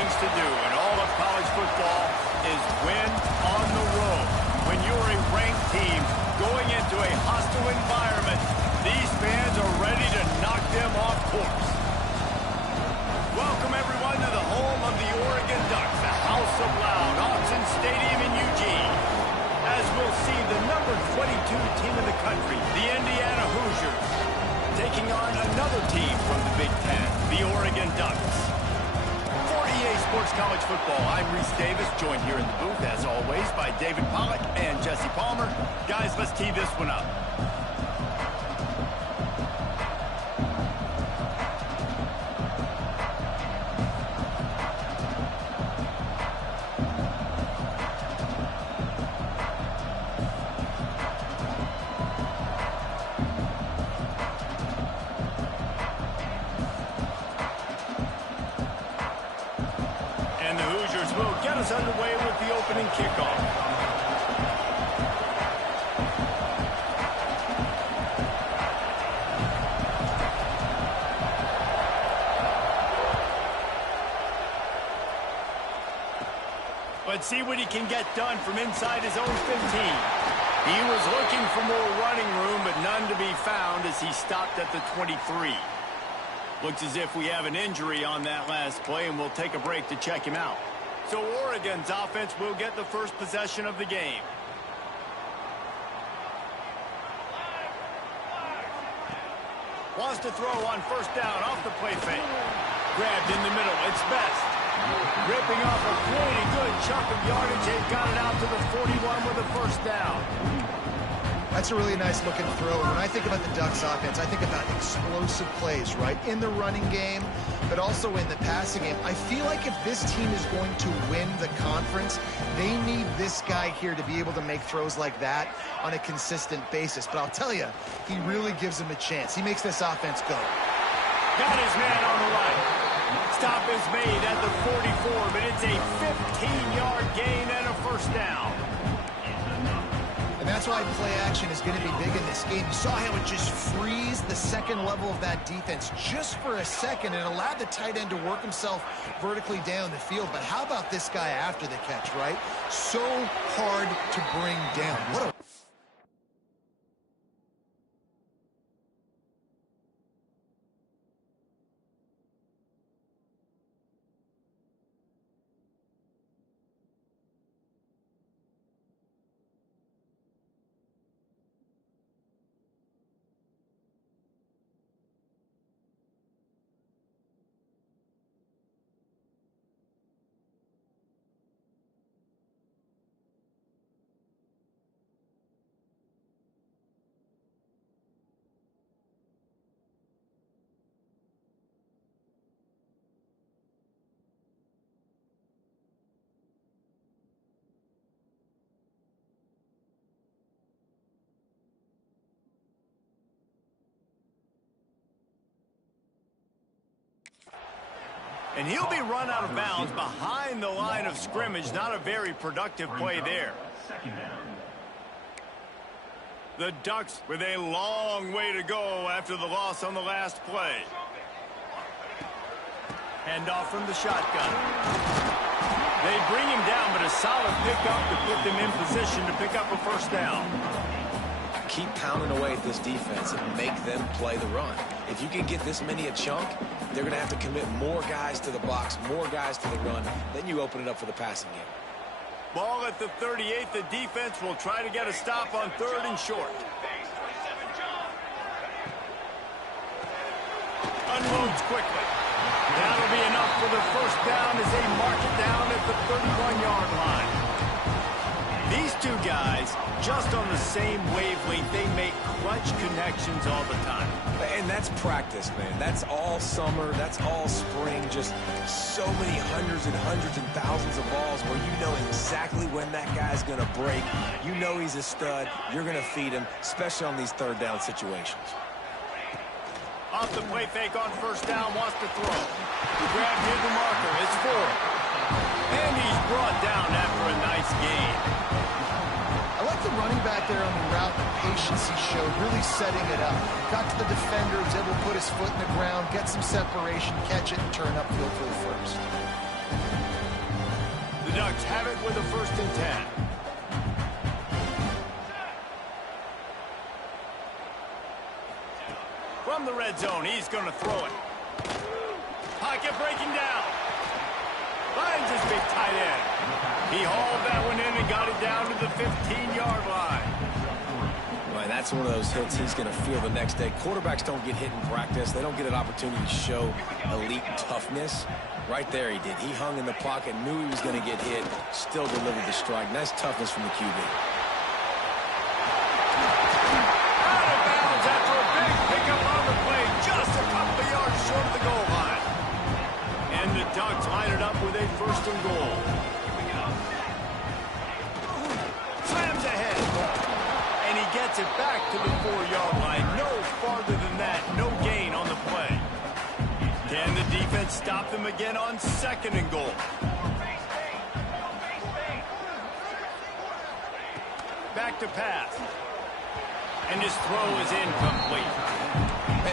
things to do in all of college football is win on the road. When you're a ranked team going into a hostile environment, these fans are ready to knock them off course. Welcome, everyone, to the home of the Oregon Ducks, the House of Loud, Autzen Stadium in Eugene. As we'll see the number 22 team in the country, the Indiana Hoosiers, taking on another team from the Big Ten, the Oregon Ducks. For EA Sports College Football, I'm Reese Davis, joined here in the booth, as always, by David Pollack and Jesse Palmer. Guys, let's tee this one up. And the Hoosiers will get us underway with the opening kickoff. Let's see what he can get done from inside his own 15. He was looking for more running room, but none to be found as he stopped at the 23. Looks as if we have an injury on that last play, and we'll take a break to check him out. So Oregon's offense will get the first possession of the game. Wants to throw on first down off the play fake. Grabbed in the middle. It's Best. Ripping off a pretty good chunk of yardage. They've got it out to the 41 with a first down. That's a really nice looking throw. When I think about the Ducks offense, I think about explosive plays, right? In the running game, but also in the passing game. I feel like if this team is going to win the conference, they need this guy here to be able to make throws like that on a consistent basis. But I'll tell you, he really gives them a chance. He makes this offense go. Got his man on the right. Stop is made at the 44, but it's a 15-yard gain and a first down. And that's why play action is going to be big in this game. You saw how it just freezed the second level of that defense just for a second and allowed the tight end to work himself vertically down the field. But how about this guy after the catch, right? So hard to bring down. What a... And he'll be run out of bounds behind the line of scrimmage. Not a very productive play there. The Ducks with a long way to go after the loss on the last play. Handoff from the shotgun. They bring him down, but a solid pickup to put them in position to pick up a first down. Keep pounding away at this defense and make them play the run. If you can get this many a chunk, they're going to have to commit more guys to the box, more guys to the run. Then you open it up for the passing game. Ball at the 38. The defense will try to get a stop on third and short. Unloads quickly. That'll be enough for the first down as they mark it down at the 31-yard line. These two guys, just on the same wavelength, they make clutch connections all the time. And that's practice, man. That's all summer. That's all spring. Just so many hundreds and thousands of balls where you know exactly when that guy's going to break. You know he's a stud. You're going to feed him, especially on these third down situations. Off the play fake on first down, wants to throw. The grab near the marker. It's 4. And he's brought down after a nice gain. I like the running back there on the route, the patience he showed, really setting it up. Got to the defender, was able to put his foot in the ground, get some separation, catch it, and turn upfield for the first. Ducks have it with a 1st and 10. From the red zone, he's going to throw it. Pocket breaking down. Finds his big tight end. He hauled that one in and got it down to the 15-yard line. Boy, that's one of those hits he's going to feel the next day. Quarterbacks don't get hit in practice. They don't get an opportunity to show elite toughness. Right there he did. He hung in the pocket, knew he was going to get hit, still delivered the strike. Nice toughness from the QB. Out of bounds after a big pickup on the play, just a couple of yards short of the goal line. And the Ducks line it up with a 1st and goal. Slams ahead. And he gets it back to the 4-yard line. No farther than that. No gain on the play. Can the defense stop them again on 2nd and goal? Back to pass. And his throw is incomplete.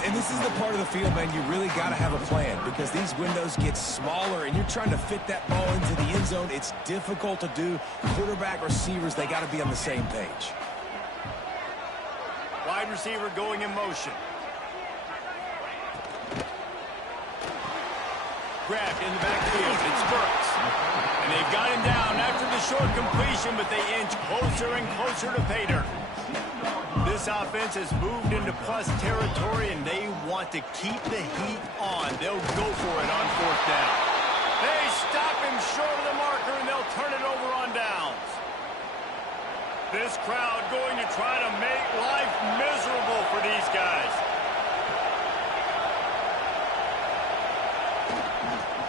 And this is the part of the field, man, you really got to have a plan because these windows get smaller and you're trying to fit that ball into the end zone. It's difficult to do. Quarterback, receivers, they got to be on the same page. Wide receiver going in motion. Grabbed in the backfield. It's Burks. And they've got him down after the short completion, but they inch closer and closer to pay dirt. This offense has moved into plus territory, and they want to keep the heat on. They'll go for it on 4th down. They stop him short of the marker, and they'll turn it over on downs. This crowd going to try to make life miserable for these guys.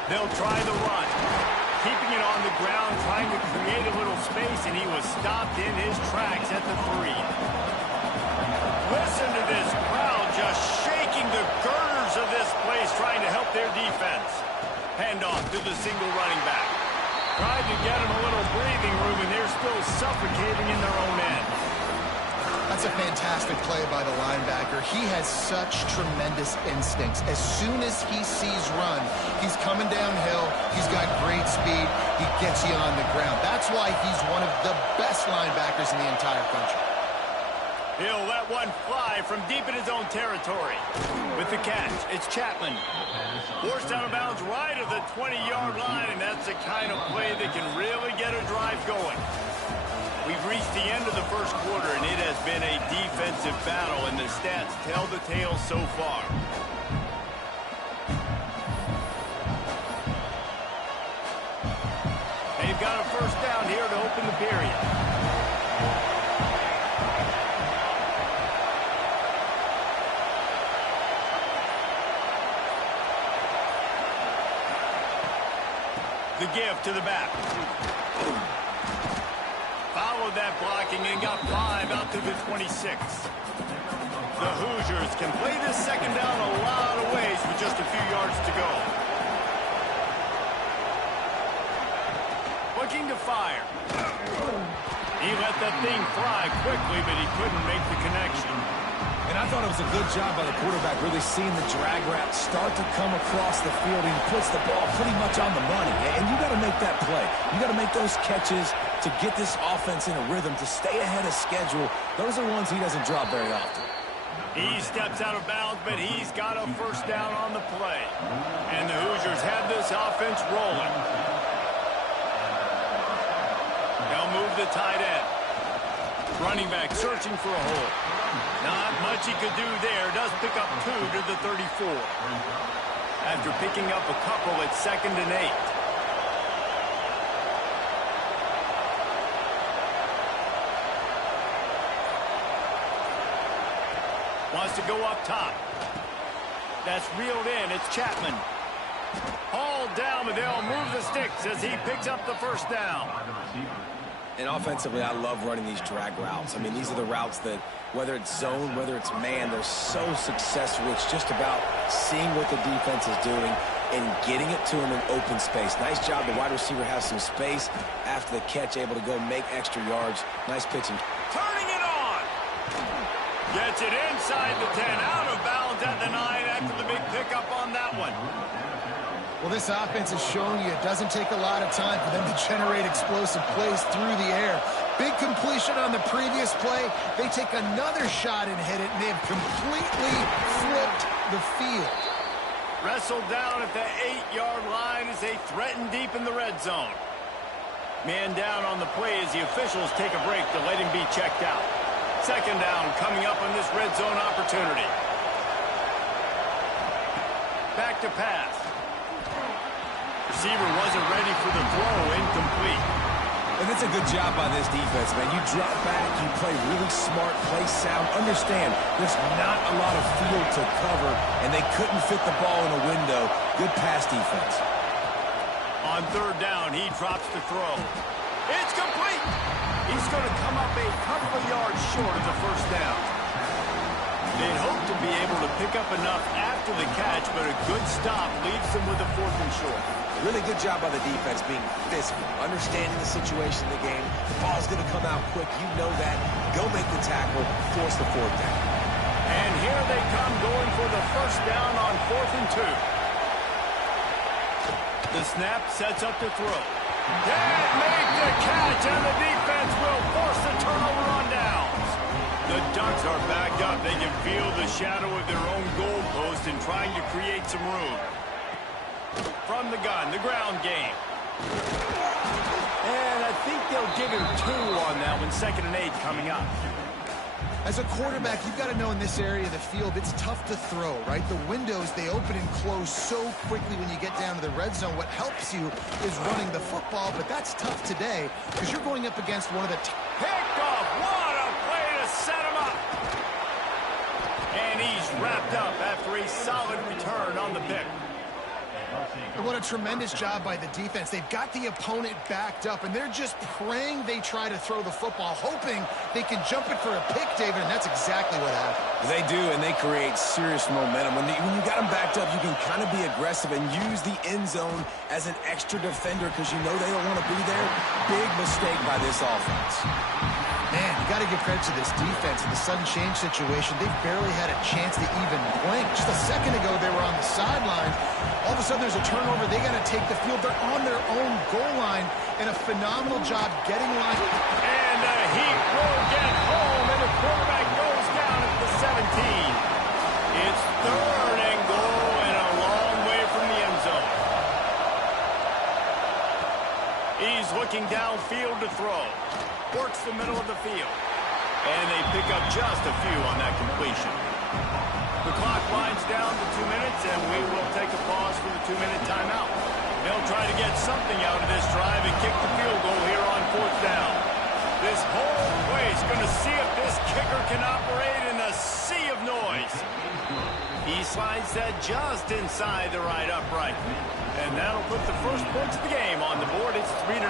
They'll try the run. Keeping it on the ground, trying to create a little space, and he was stopped in his tracks at the 3. Listen to this crowd just shaking the girders of this place, trying to help their defense. Handoff to the single running back. Tried to get him a little breathing room, and they're still suffocating in their own end. That's a fantastic play by the linebacker. He has such tremendous instincts. As soon as he sees run, he's coming downhill. He's got great speed. He gets you on the ground. That's why he's one of the best linebackers in the entire country. He'll let one fly from deep in his own territory. With the catch, it's Chapman. Forced out of bounds right at the 20-yard line, and that's the kind of play that can really get a drive going. We've reached the end of the 1st quarter, and it has been a defensive battle, and the stats tell the tale so far. They've got a 1st down here to open the period. The give to the back. Followed that blocking and got 5 out to the 26. The Hoosiers can play this 2nd down a lot of ways with just a few yards to go. Looking to fire. He let that thing fly quickly, but he couldn't make the connection. And I thought it was a good job by the quarterback, really seeing the drag route start to come across the field. He puts the ball pretty much on the money. And you got to make that play. You got to make those catches to get this offense in a rhythm, to stay ahead of schedule. Those are ones he doesn't drop very often. He steps out of bounds, but he's got a 1st down on the play. And the Hoosiers have this offense rolling. They'll move the tight end. Running back searching for a hole. Not much he could do there. Does pick up 2 to the 34. After picking up a couple at 2nd and 8. Wants to go up top. That's reeled in. It's Chapman. Hauled down, but they'll move the sticks as he picks up the 1st down. And offensively, I love running these drag routes. I mean, these are the routes that, whether it's zone, whether it's man, they're so successful. It's just about seeing what the defense is doing and getting it to him in open space. Nice job. The wide receiver has some space after the catch, able to go make extra yards. Nice pitching. Turning it on. Gets it inside the 10, out of bounds at the 9 after the big pickup on that one. Well, this offense is showing you it doesn't take a lot of time for them to generate explosive plays through the air. Big completion on the previous play. They take another shot and hit it, and they have completely flipped the field. Wrestled down at the 8-yard line as they threaten deep in the red zone. Man down on the play as the officials take a break to let him be checked out. Second down coming up on this red zone opportunity. Back to pass. Receiver wasn't ready for the throw, incomplete. And it's a good job by this defense, man. You drop back, you play really smart, play sound. Understand, there's not a lot of field to cover, and they couldn't fit the ball in a window. Good pass defense. On third down, he drops the throw. It's complete. He's going to come up a couple of yards short of the first down. They'd hope to be able to pick up enough after the catch, but a good stop leaves them with a 4th and short. Really good job by the defense being physical, understanding the situation in the game. The ball's going to come out quick. You know that. Go make the tackle, force the 4th down. And here they come going for the first down on 4th and 2. The snap sets up the throw. Can't make the catch, and the defense will force the turnover on downs. The Ducks are backed up. They can feel the shadow of their own goalpost and trying to create some room. From the gun, the ground game. And I think they'll give him 2 on that one. 2nd and 8 coming up. As a quarterback, you've got to know in this area of the field, it's tough to throw, right? The windows, they open and close so quickly when you get down to the red zone. What helps you is running the football, but that's tough today because you're going up against one of the... Picked off. What a play to set him up. And he's wrapped up after a solid return on the pick. And what a tremendous job by the defense. They've got the opponent backed up, and they're just praying they try to throw the football, hoping they can jump it for a pick, David, and that's exactly what happened. They do, and they create serious momentum. When you got them backed up, you can kind of be aggressive and use the end zone as an extra defender because you know they don't want to be there. Big mistake by this offense. Man, you got to give credit to this defense. In the sudden change situation, they've barely had a chance to even blink. Just a second ago, they were on the sideline. All of a sudden, there's a turnover. They got to take the field. They're on their own goal line, and a phenomenal job getting line. And the Heat will get home, and the quarterback goes down at the 17. It's 3rd and goal and a long way from the end zone. He's looking downfield to throw. Works the middle of the field. And they pick up just a few on that completion. The clock winds down to 2 minutes, and we will take a pause for the 2-minute timeout. They'll try to get something out of this drive and kick the field goal here on 4th down. This whole place going to see if this kicker can operate in a sea of noise. He slides that just inside the right upright. And that'll put the first points of the game on the board. It's 3-0.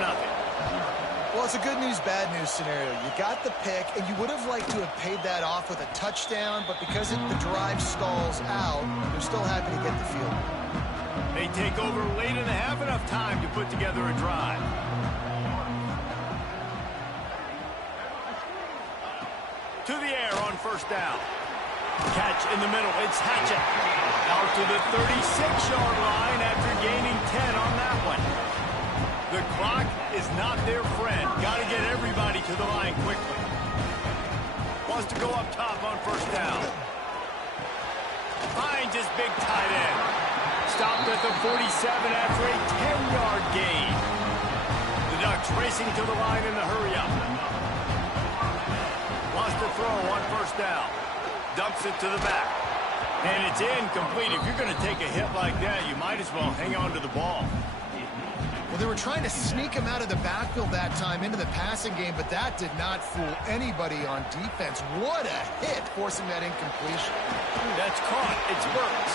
Well, it's a good news, bad news scenario. You got the pick, and you would have liked to have paid that off with a touchdown, but because the drive stalls out, they're still happy to get the field. They take over late in the half, enough time to put together a drive. To the air on first down. Catch in the middle. It's Hatchett. Out to the 36-yard line after gaining 10 on that one. The clock is not their friend. Got to get everybody to the line quickly. Wants to go up top on first down. Finds his big tight end. Stopped at the 47 after a 10-yard gain. The Ducks racing to the line in the hurry-up. Wants to throw on first down. Dumps it to the back. And it's incomplete. If you're going to take a hit like that, you might as well hang on to the ball. Well, they were trying to sneak him out of the backfield that time into the passing game, but that did not fool anybody on defense. What a hit, forcing that incompletion. That's caught. It's Burks.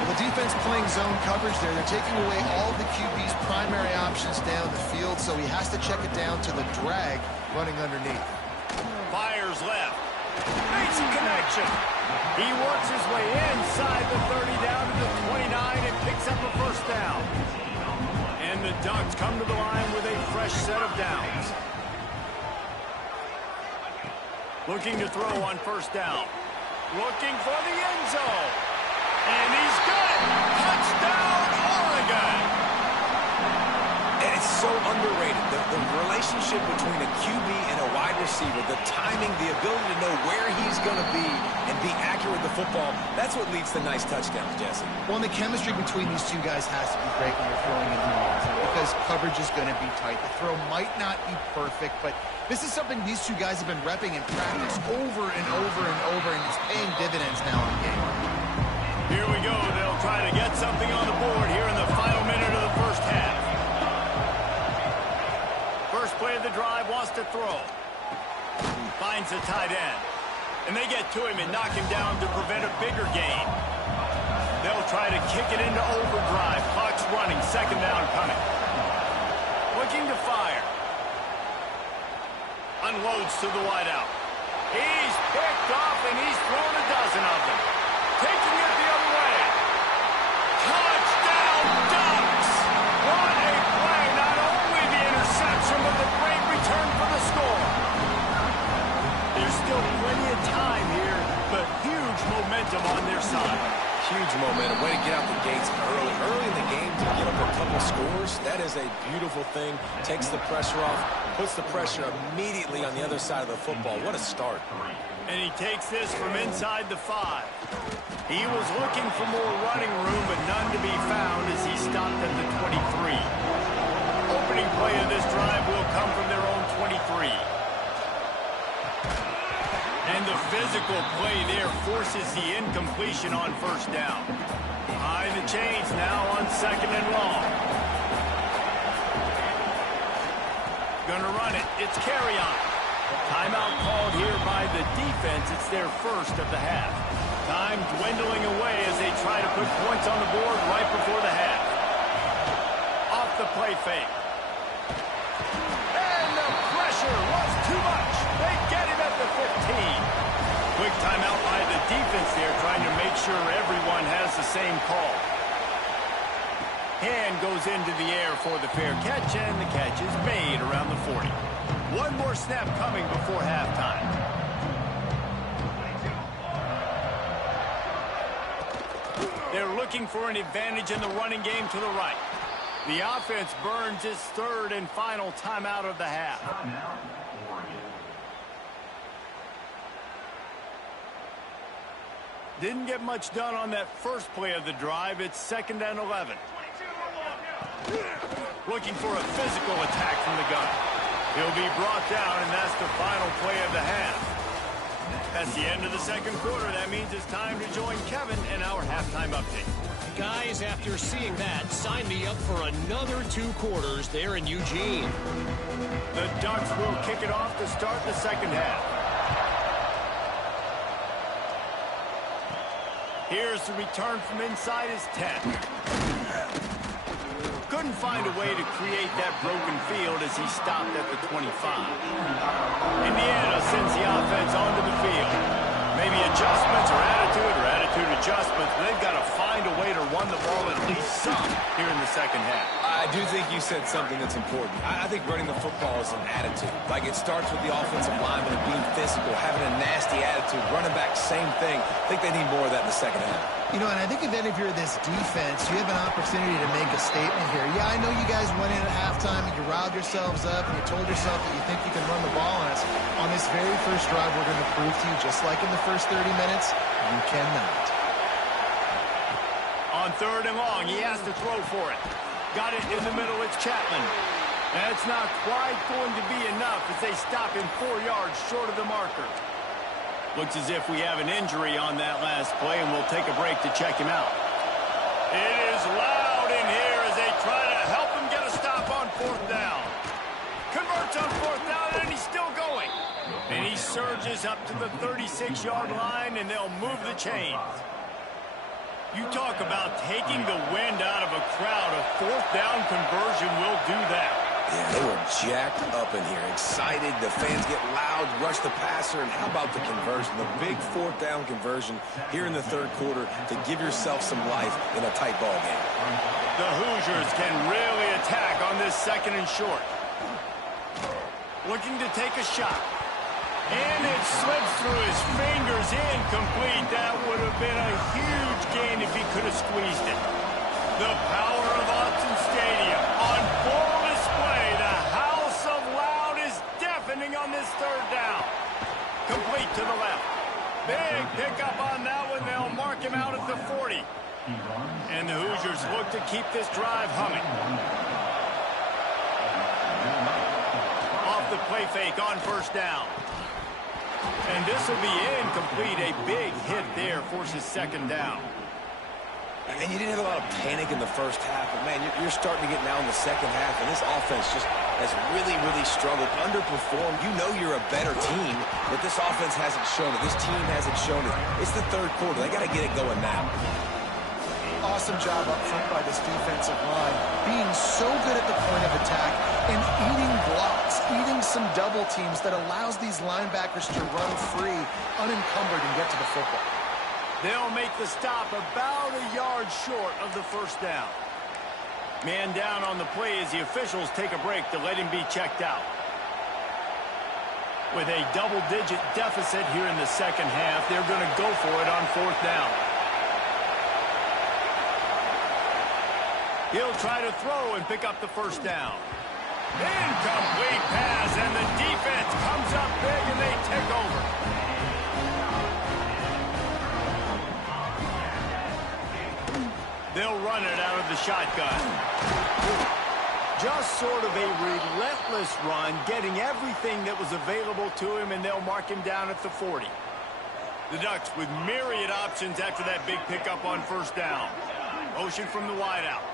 Well, the defense playing zone coverage there. They're taking away all the QB's primary options down the field, so he has to check it down to the drag running underneath. Fires left. Makes a connection. He works his way inside the 30 down to the 29 and picks up a first down. And the Ducks come to the line with a fresh set of downs. Looking to throw on first down. Looking for the end zone. And he's got it. Touchdown, the gun. And it's so underrated. The relationship between a QB and a wide receiver, the timing, the ability to know where he's going to be and be accurate with the football, that's what leads to nice touchdowns, Jesse. Well, and the chemistry between these two guys has to be great when you're throwing in the offense because coverage is going to be tight. The throw might not be perfect, but this is something these two guys have been repping in practice over and over and over, and it's paying dividends now in the game. Here we go. They'll try to get something on the board here in the final minute of the first half. First play of the drive, wants to throw. Finds the tight end. And they get to him and knock him down to prevent a bigger gain. They'll try to kick it into overdrive. Clock's running. Second down coming. Looking to fire. Unloads to the wideout. He's picked off and he's thrown a dozen of them. Taking it the other way. Touchdown, Ducks! What a play. Not only the interception, but the great return for the score. There's still plenty of time here, but huge momentum on their side. Huge momentum. Way to get out the gates early. Early in the game to get up a couple scores, that is a beautiful thing. Takes the pressure off, puts the pressure immediately on the other side of the football. What a start. And he takes this from inside the 5. He was looking for more running room, but none to be found as he stopped at the 23. Opening play of this drive will come from their own 23. And the physical play there forces the incompletion on first down. Behind the chains now on second and long. Gonna run it. It's carry on. Timeout called here by the defense. It's their first of the half. Time dwindling away as they try to put points on the board right before the half. Off the play fake. And the pressure was too much. They get him at the 15. Quick timeout by the defense there, trying to make sure everyone has the same call. Hand goes into the air for the fair catch, and the catch is made around the 40. One more snap coming before halftime. They're looking for an advantage in the running game to the right. The offense burns its third and final timeout of the half. Didn't get much done on that first play of the drive. It's second and 11. Looking for a physical attack from the gun. He'll be brought down, and that's the final play of the half. That's the end of the second quarter. That means it's time to join Kevin in our halftime update. Guys, after seeing that, sign me up for another 2 quarters there in Eugene. The Ducks will kick it off to start the second half. Here's the return from inside his 10. Couldn't find a way to create that broken field as he stopped at the 25. Indiana sends the offense onto the field. Maybe adjustments or attitude adjustments. They've got to find a way to run the ball at least some here in the second half. I do think you said something that's important. I think running the football is an attitude. Like, it starts with the offensive lineman and being physical, having a nasty attitude. Running back, same thing. I think they need more of that in the second half. You know, and I think if you're this defense, you have an opportunity to make a statement here. Yeah, I know you guys went in at halftime and you riled yourselves up and you told yourself that you think you can run the ball on us. On this very first drive, we're going to prove to you, just like in the first 30 minutes, you cannot. On third and long, he has to throw for it. Got it in the middle, it's Chapman. That's not quite going to be enough as they stop him 4 yards short of the marker. Looks as if we have an injury on that last play, and we'll take a break to check him out. It is loud in here as they try to help him get a stop on fourth down. Converts on fourth down, and he's still going. And he surges up to the 36-yard line, and they'll move the chains. You talk about taking the wind out of a crowd. A fourth down conversion will do that. Yeah, they were jacked up in here, excited. The fans get loud, rush the passer, and how about the conversion? The big fourth down conversion here in the third quarter to give yourself some life in a tight ball game. The Hoosiers can really attack on this second and short. Looking to take a shot. And it slips through his fingers, incomplete. That would have been a huge gain if he could have squeezed it. The power of Autzen Stadium on full display. The house of loud is deafening on this third down. Complete to the left. Big pickup on that one. They'll mark him out at the 40. And the Hoosiers look to keep this drive humming. Off the play fake on first down. And this will be incomplete. A big hit there forces second down. And you didn't have a lot of panic in the first half, but, man, you're starting to get now in the second half, and this offense just has really, really struggled, underperformed. You know you're a better team, but this offense hasn't shown it. This team hasn't shown it. It's the third quarter. They got to get it going now. Awesome job up front by this defensive line, being so good at the point of attack and eating blocks, eating some double teams that allows these linebackers to run free, unencumbered, and get to the football. They'll make the stop about a yard short of the first down. Man down on the play as the officials take a break to let him be checked out. With a double-digit deficit here in the second half, they're going to go for it on fourth down. He'll try to throw and pick up the first down. Incomplete pass, and the defense comes up big, and they take over. They'll run it out of the shotgun. Just sort of a relentless run, getting everything that was available to him, and they'll mark him down at the 40. The Ducks with myriad options after that big pickup on first down. Motion from the wideout.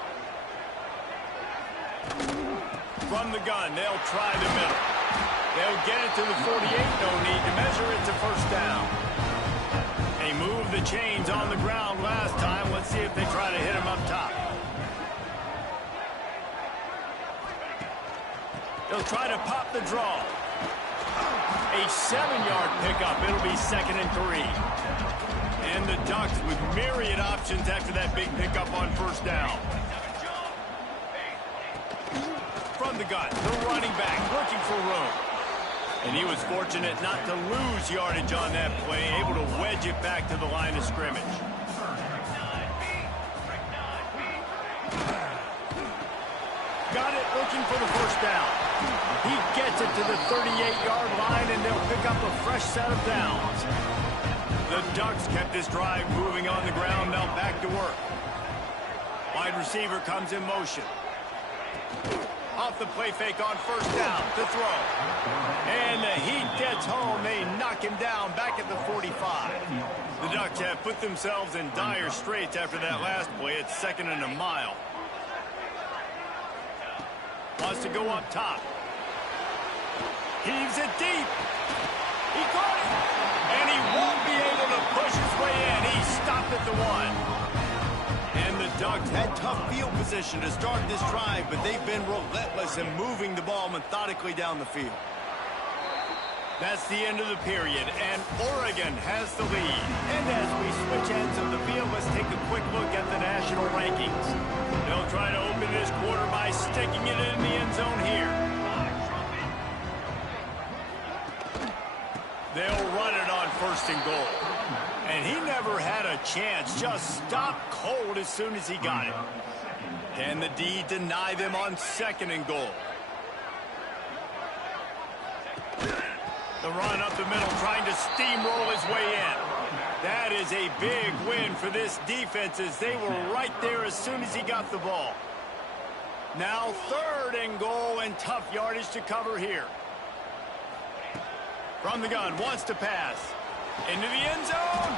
From the gun, they'll try the middle. They'll get it to the 48, no need to measure it to first down. They moved the chains on the ground last time. Let's see if they try to hit him up top. They'll try to pop the draw. A 7-yard pickup. It'll be 2nd and 3. And the Ducks with myriad options after that big pickup on first down. From the gun, the running back looking for room. And he was fortunate not to lose yardage on that play, able to wedge it back to the line of scrimmage. Got it, looking for the first down. He gets it to the 38-yard line, and they'll pick up a fresh set of downs. The Ducks kept this drive moving on the ground, now back to work. Wide receiver comes in motion. Off the play fake on first down to throw. And the heat gets home. They knock him down back at the 45. The Ducks have put themselves in dire straits after that last play. It's 2nd and a mile. Wants to go up top. Heaves it deep. He caught it. And he won't be able to push his way in. He stopped at the 1. And the Ducks had tough field position to start this drive, but they've been relentless in moving the ball methodically down the field. That's the end of the period, and Oregon has the lead. And as we switch ends of the field, let's take a quick look at the national rankings. They'll try to open this quarter by sticking it in the end zone here. They'll run it on 1st and goal. And he never had a chance, just stopped cold as soon as he got it. Can the D deny them on 2nd and goal? The run up the middle, trying to steamroll his way in. That is a big win for this defense as they were right there as soon as he got the ball. Now 3rd and goal and tough yardage to cover here. From the gun, wants to pass. Into the end zone.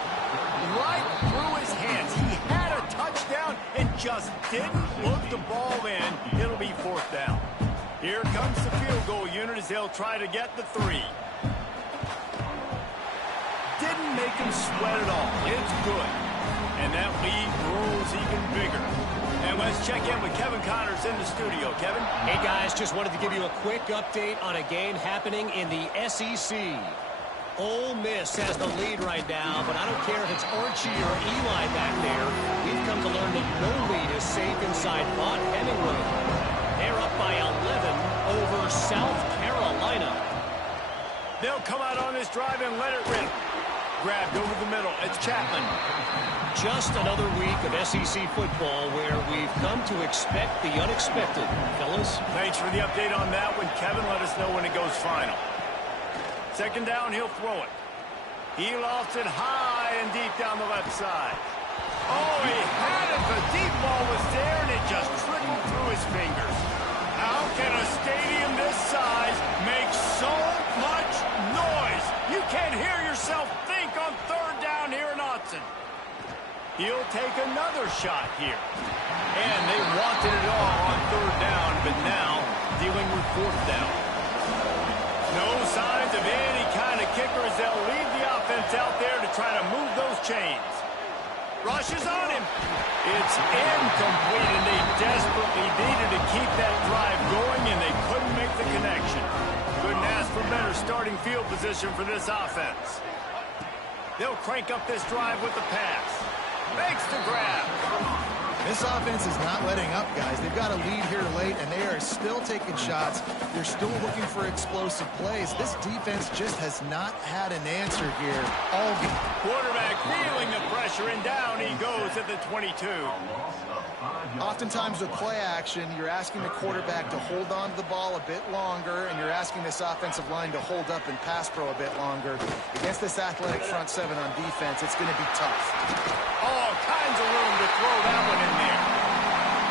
Right through his hands. He had a touchdown and just didn't look the ball in. It'll be 4th down. Here comes the field goal unit as they'll try to get the 3. Didn't make him sweat at all. It's good. And that lead grows even bigger. And let's check in with Kevin Connors in the studio. Kevin? Hey, guys, just wanted to give you a quick update on a game happening in the SEC. Ole Miss has the lead right now, but I don't care if it's Archie or Eli back there. We've come to learn that no lead is safe inside Mott Hemingway. They're up by 11 over South Carolina. They'll come out on this drive and let it rip. grabbed over the middle. It's Chapman. Just another week of SEC football where we've come to expect the unexpected, fellas. Thanks for the update on that one, Kevin. Let us know when it goes final. Second down, he'll throw it. He lofts it high and deep down the left side. Oh, he had it. The deep ball was there, and it just trickled through his fingers. How can a stadium this size make so much noise? You can't hear yourself think on third down here in Autzen. He'll take another shot here. And they wanted it all on third down, but now dealing with fourth down. No signs of any kind of kicker as they'll leave the offense out there to try to move those chains. Rushes on him. It's incomplete, and they desperately needed to keep that drive going, and they couldn't make the connection. Couldn't ask for better starting field position for this offense. They'll crank up this drive with the pass. Makes the grab. This offense is not letting up, guys. They've got a lead here late, and they are still taking shots. They're still looking for explosive plays. This defense just has not had an answer here all game. Quarterback feeling the pressure, and down he goes at the 22. Oftentimes with play action, you're asking the quarterback to hold on to the ball a bit longer, and you're asking this offensive line to hold up and pass pro a bit longer. Against this athletic front seven on defense, it's going to be tough. All kinds of room to throw that one in there.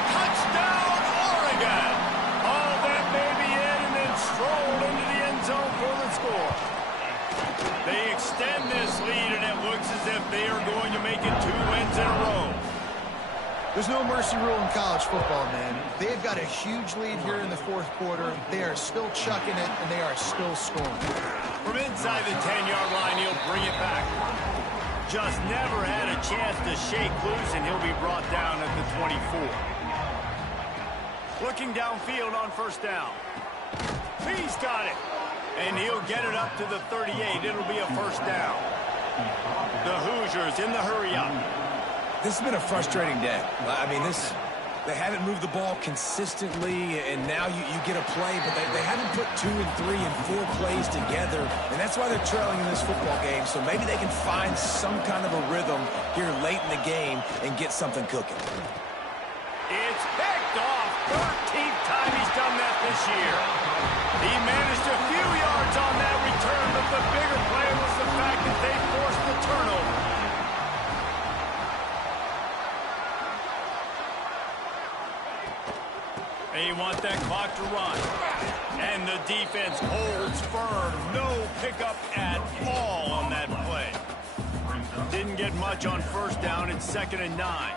Touchdown, Oregon! All that baby in and then strolled into the end zone for the score. They extend this lead, and it looks as if they are going to make it 2 wins in a row. There's no mercy rule in college football, man. They've got a huge lead here in the fourth quarter. They are still chucking it, and they are still scoring. From inside the 10-yard line, he'll bring it back. Just never had a chance to shake loose, and he'll be brought down at the 24. Looking downfield on first down. He's got it. And he'll get it up to the 38. It'll be a first down. The Hoosiers in the hurry-up. This has been a frustrating day. I mean, they haven't moved the ball consistently, and now you get a play, but they haven't put 2 and 3 and 4 plays together, and that's why they're trailing in this football game, so maybe they can find some kind of a rhythm here late in the game and get something cooking. It's picked off. 13th time he's done that this year. He managed a few yards on that return, but the bigger play was the fact that they forced the turnover. They want that clock to run. And the defense holds firm. No pickup at all on that play. Didn't get much on first down. It's 2nd and 9.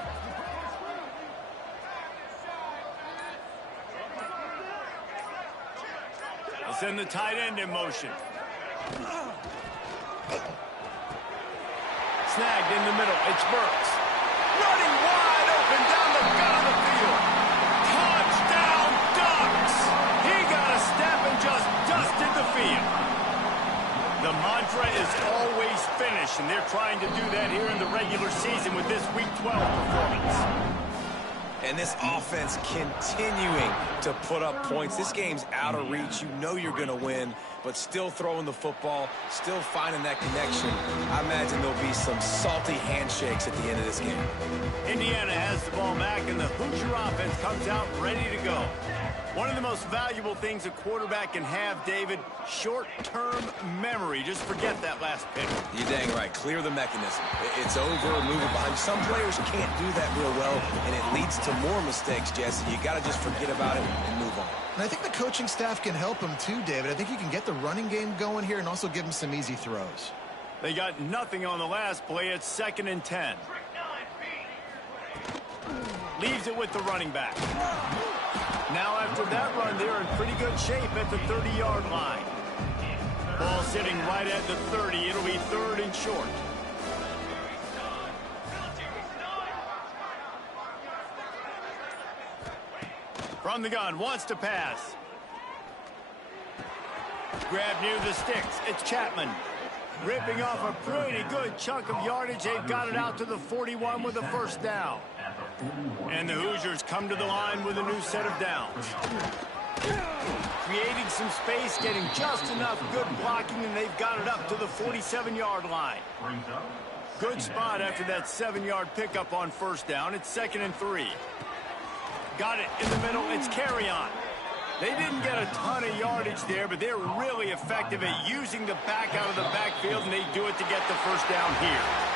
They'll send the tight end in motion. Snagged in the middle. It's Burks. Running wide open down the gut of the field. Touchdown, Ducks! He got a step and just dusted the field. The mantra is always finish, and they're trying to do that here in the regular season with this Week 12 performance. And this offense continuing to put up points. This game's out of reach. You know you're going to win, but still throwing the football, still finding that connection. I imagine there'll be some salty handshakes at the end of this game. Indiana has the ball back, and the Hoosier offense comes out ready to go. One of the most valuable things a quarterback can have, David, short-term memory. Just forget that last pick. You're dang right. Clear the mechanism. It's over, move it behind. Some players can't do that real well, and it leads to more mistakes, Jesse. You got to just forget about it and move on. And I think the coaching staff can help him too, David. I think you can get the running game going here and also give him some easy throws. They got nothing on the last play. It's 2nd and 10. Leaves it with the running back. Now after that run, they're in pretty good shape at the 30-yard line. Ball sitting right at the 30. It'll be 3rd and short. From the gun, wants to pass. Grab near the sticks. It's Chapman. Ripping off a pretty good chunk of yardage. They've got it out to the 41 with a first down. And the Hoosiers come to the line with a new set of downs. creating some space, getting just enough good blocking, and they've got it up to the 47-yard line. Good spot after that 7-yard pickup on first down. It's 2nd and 3. Got it in the middle. It's carry on. They didn't get a ton of yardage there, but they're really effective at using the back out of the backfield, and they do it to get the first down here.